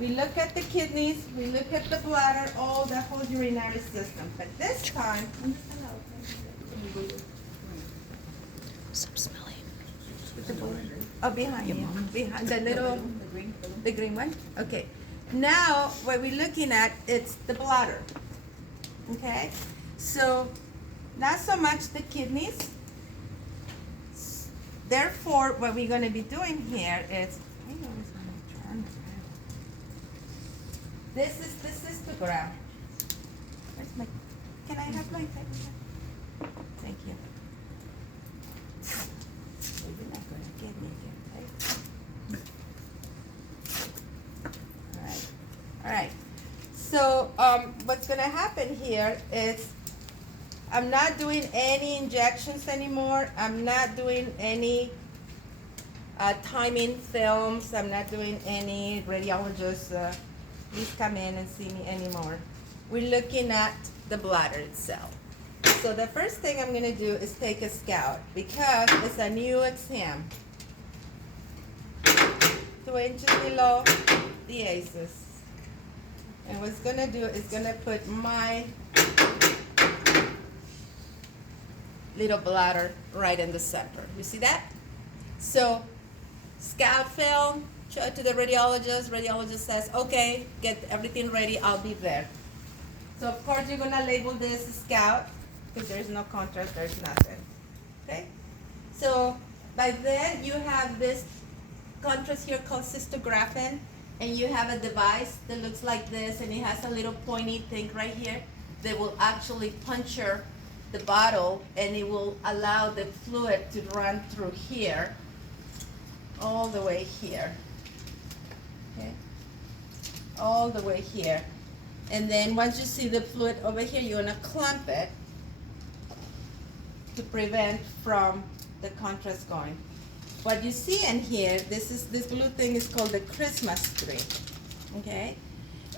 We look at the kidneys, we look at the bladder, all the whole urinary system. But this time, Stop smelling. oh, behind you, behind the little, the green one. Okay. Now, what we're looking at, it's the bladder. Okay. So, not so much the kidneys. Therefore, what we're going to be doing here is, this is the cystogram. Where's my, can I have my paper? Thank you. You're not going to get me here, right? All right. All right. So, what's going to happen here is I'm not doing any injections anymore. I'm not doing any timing films. I'm not doing any radiologists. Please come in and see me anymore. We're looking at the bladder itself. So the first thing I'm gonna do is take a scout because it's a new exam. 2 inches below the aces. And what's gonna do is gonna put my little bladder right in the center. You see that? So, scout film, show it to the radiologist. Radiologist says, okay, get everything ready, I'll be there. So of course you're gonna label this scout because there's no contrast, there's nothing. Okay? So by then you have this contrast here called cystogram, and you have a device that looks like this, and it has a little pointy thing right here that will actually puncture the bottle, and it will allow the fluid to run through here, all the way here, okay? All the way here. And then once you see the fluid over here, you're gonna clamp it to prevent from the contrast going. What you see in here, this blue thing is called the Christmas tree, okay?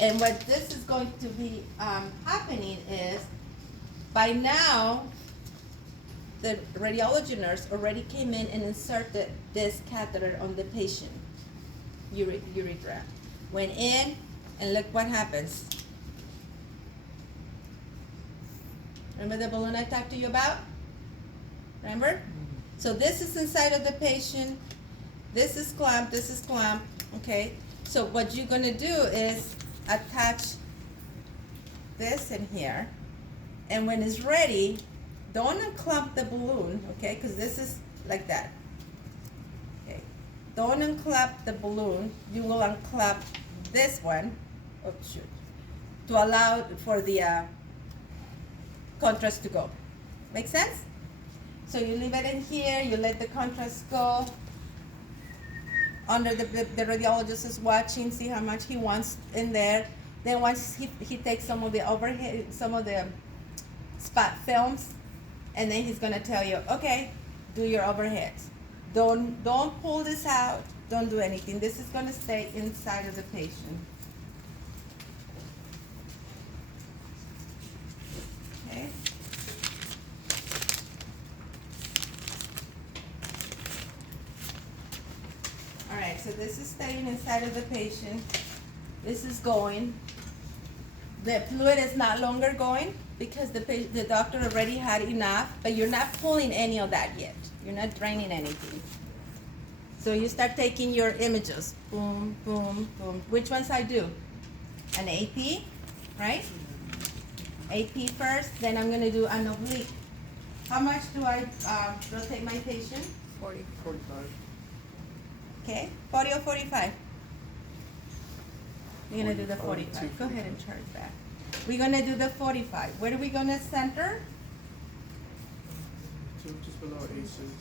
And what this is going to be happening is, by now, the radiology nurse already came in and inserted this catheter on the patient urethra. Went in, and look what happens. Remember the balloon I talked to you about? Remember? So this is inside of the patient. This is clamped, okay? So what you're gonna do is attach this in here. And when it's ready, don't unclamp the balloon, okay? Because this is like that. Okay. Don't unclamp the balloon. You will unclamp this one. Oh shoot! To allow for the contrast to go. Make sense? So you leave it in here. You let the contrast go. Under the radiologist is watching, see how much he wants in there. Then once he takes some of the overhead, some of the spot films, and then he's gonna tell you, okay, do your overheads. Don't pull this out. Don't do anything. This is gonna stay inside of the patient. Okay. All right. So this is staying inside of the patient. This is going. The fluid is not longer going because the doctor already had enough, but you're not pulling any of that yet. You're not draining anything. So you start taking your images. Boom, boom, boom. Which ones I do? An AP, right? AP first, then I'm gonna do an oblique. How much do I rotate my patient? 40. 45. Okay, 40 or 45? We're gonna do the 45. Go ahead and charge back. We're gonna do the 45. Where are we gonna center? Just below aces.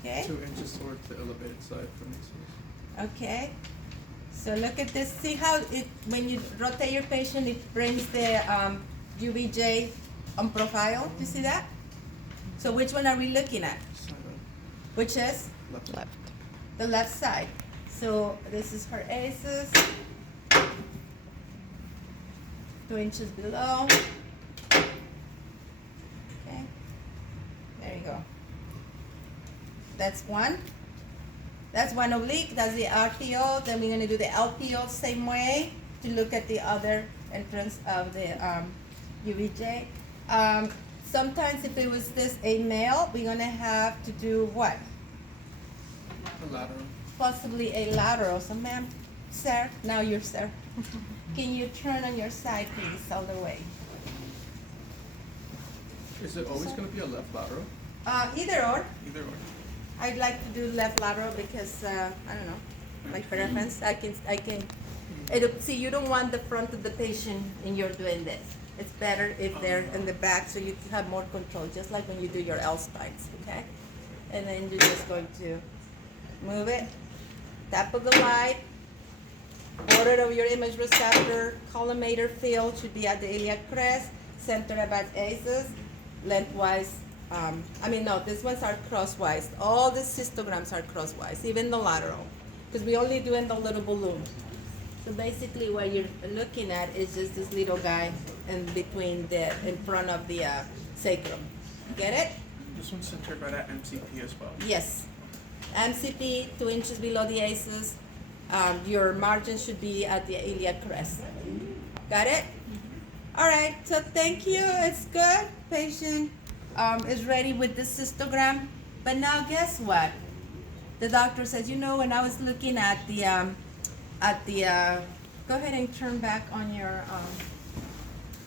Okay. 2 inches toward the elevated side from aces. Okay. So look at this. See how it, when you rotate your patient, it brings the UVJ on profile. Do you see that? So which one are we looking at? Side up. Which is? Left. The left side. So this is her aces. 2 inches below. Okay. There you go. That's one. That's one oblique, that's the RPO. Then we're gonna do the LPO same way to look at the other entrance of the UVJ. Sometimes if it was this a male, we're gonna have to do what? The lateral. Possibly a lateral. So ma'am, sir, now you're sir. Can you turn on your side, please, all the way? Is it always going to be a left lateral? Either or. Either or. I'd like to do left lateral because, I don't know, my preference. I can, see, you don't want the front of the patient and you're doing this. It's better if they're in the back so you have more control, just like when you do your L spines, okay? And then you're just going to move it, tap of the light, border of your image receptor, collimator field should be at the iliac crest, center about aces, lengthwise, these ones are crosswise. All the cystograms are crosswise, even the lateral, because we only do in the little balloon. So basically what you're looking at is just this little guy in between in front of the sacrum. Get it? This one's centered right at MCP as well. Yes. MCP, 2 inches below the aces. Your margin should be at the iliac crest. Got it? All right, so thank you. It's good. Patient is ready with the cystogram. But now guess what? The doctor says, when I was looking at the, go ahead and turn back on your,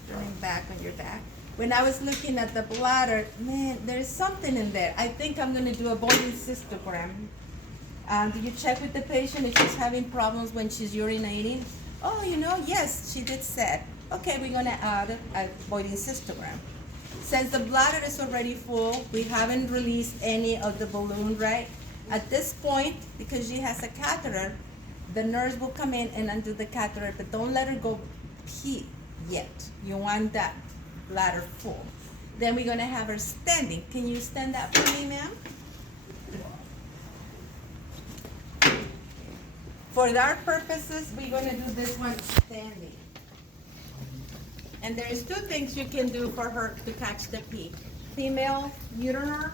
turning back on your back. When I was looking at the bladder, man, there's something in there. I think I'm gonna do a Boyden cystogram. Do you check with the patient if she's having problems when she's urinating? Oh, yes, she did say. Okay, we're gonna add a Boyden cystogram. Since the bladder is already full, we haven't released any of the balloon, right? At this point, because she has a catheter, the nurse will come in and undo the catheter, but don't let her go pee yet. You want that bladder full. Then we're gonna have her standing. Can you stand up for me, ma'am? For our purposes, we're gonna do this one standing. And there's 2 things you can do for her to catch the pee. Female urinal,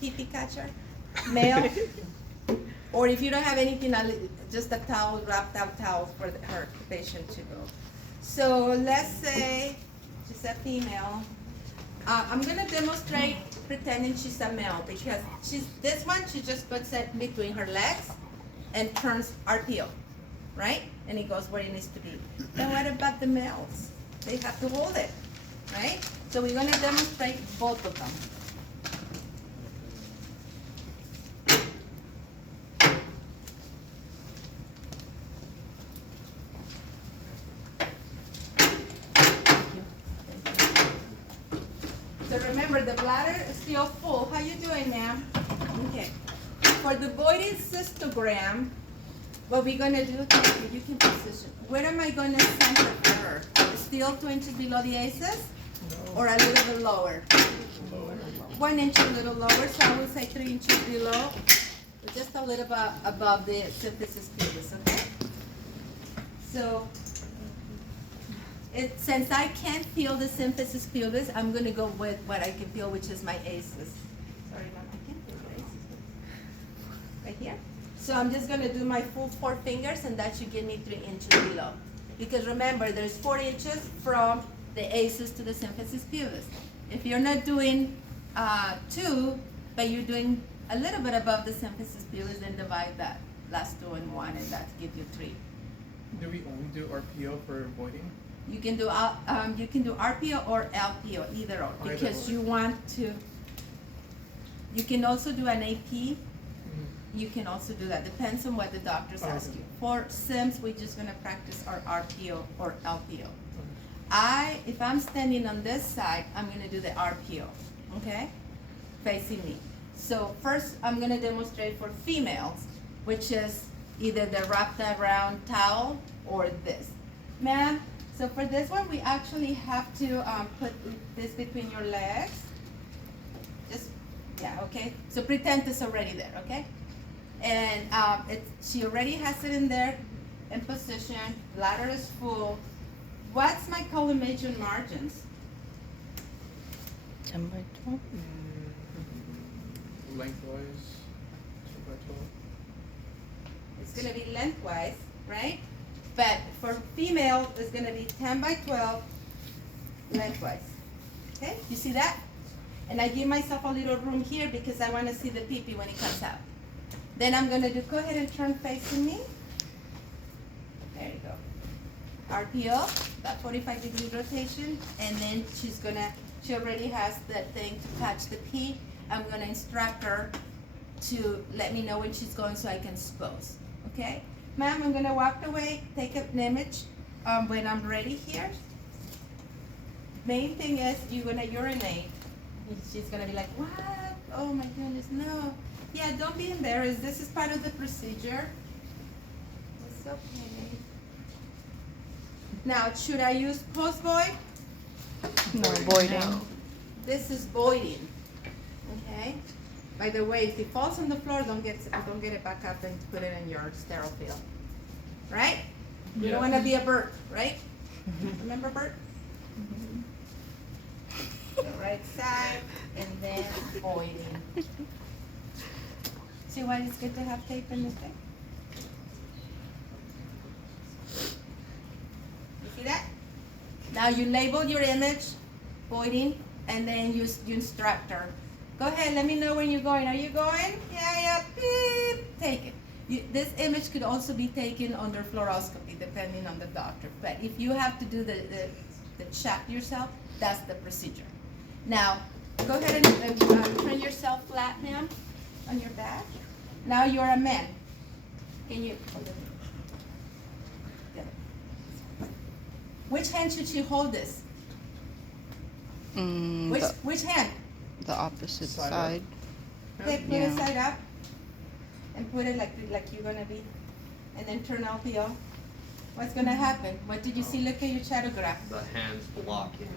pee catcher, male. Or if you don't have anything, just a towel, wrapped up towel for her patient to go. So let's say she's a female. I'm gonna demonstrate pretending she's a male because she just puts it between her legs and turns RPO, right? And it goes where it needs to be. Then what about the males? They have to hold it, right? So we're gonna demonstrate both of them. So remember, the bladder is still full. How you doing, ma'am? Okay. For the Boyden cystogram, what we're gonna do, you can position. Where am I gonna center for her? Still 2 inches below the aces? Or a little bit lower? 1 inch a little lower, so I would say 3 inches below. Just a little bit above the symphysis pubis, okay? So, since I can't feel the symphysis pubis, I'm gonna go with what I can feel, which is my aces. Sorry, Mom, I can't feel the aces. Right here. So I'm just gonna do my full 4 fingers, and that should give me 3 inches below. Because remember, there's 4 inches from the aces to the symphysis pubis. If you're not doing 2, but you're doing a little bit above the symphysis pubis, then divide that last 2 in 1, and that gives you 3. Do we only do RPO for voiding? You can do RPO or LPO, either or, because you want to. You can also do an AP. You can also do that. Depends on what the doctors ask you. For Sims, we're just gonna practice our RPO or LPO. If I'm standing on this side, I'm gonna do the RPO. Okay, facing me. So first, I'm gonna demonstrate for females, which is either the wrapped around towel or this. Ma'am, so for this one, we actually have to put this between your legs. Okay? So pretend it's already there, okay? And she already has it in there, in position, bladder is full. What's my collimation margins? 10 by 12? lengthwise, 2 by 12. It's gonna be lengthwise, right? But for female, it's gonna be 10 by 12 lengthwise. Okay, you see that? And I give myself a little room here because I wanna see the pee-pee when it comes out. Then I'm gonna do, go ahead and turn facing me. There you go. RPO, about 45-degree rotation, and then she already has the thing to catch the pee. I'm gonna instruct her to let me know when she's going so I can expose, okay? Ma'am, I'm gonna walk away, take an image when I'm ready here. Main thing is you're gonna urinate. She's gonna be like, what? Oh my goodness, no. Yeah, don't be embarrassed. This is part of the procedure. It's okay. Now, should I use post void? No voiding. This is voiding, okay? By the way, if it falls on the floor, don't get it back up and put it in your sterile field, right? You don't want to be a bird, right? Remember Bert? The right side, and then voiding. See why it's good to have tape in this thing? You see that? Now you label your image, voiding, and then you instruct her. Go ahead, let me know when you're going. Are you going? Yeah, beep, take it. This image could also be taken under fluoroscopy, depending on the doctor. But if you have to do the check yourself, that's the procedure. Now, go ahead and turn yourself flat, ma'am, on your back. Now you're a man. Can you? Good. Which hand should she hold this? Which hand? The opposite Side up. side. Okay, put Yeah. it side up and put it like you're gonna be, and then turn LPO. What's gonna happen? What did you see? Look at your chatograph. The hands blocking.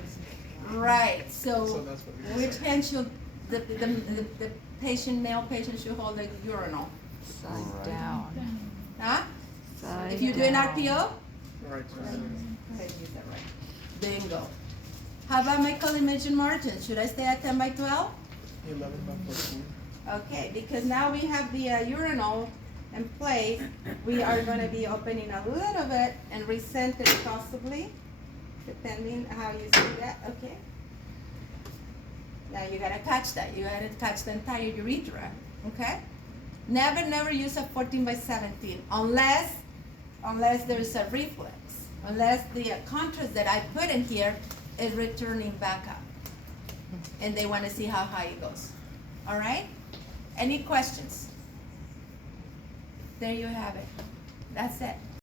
Right. So So, that's what you're which saying. hand should the patient, male patient, should hold the urinal? Side Right. down. Huh? Side If you're doing down. RPO, Right side. okay, use that right. Bingo. How about my collimation margin? Should I stay at 10 by 12? 11 by 14. Okay, because now we have the urinal in place, we are going to be opening a little bit and recenter it possibly, depending how you see that. Okay. Now you gotta catch that. You gotta catch the entire urethra. Okay. Never use a 14 by 17 unless there's a reflex, unless the contrast that I put in here is returning back up, and they want to see how high it goes. All right. Any questions? There you have it. That's it.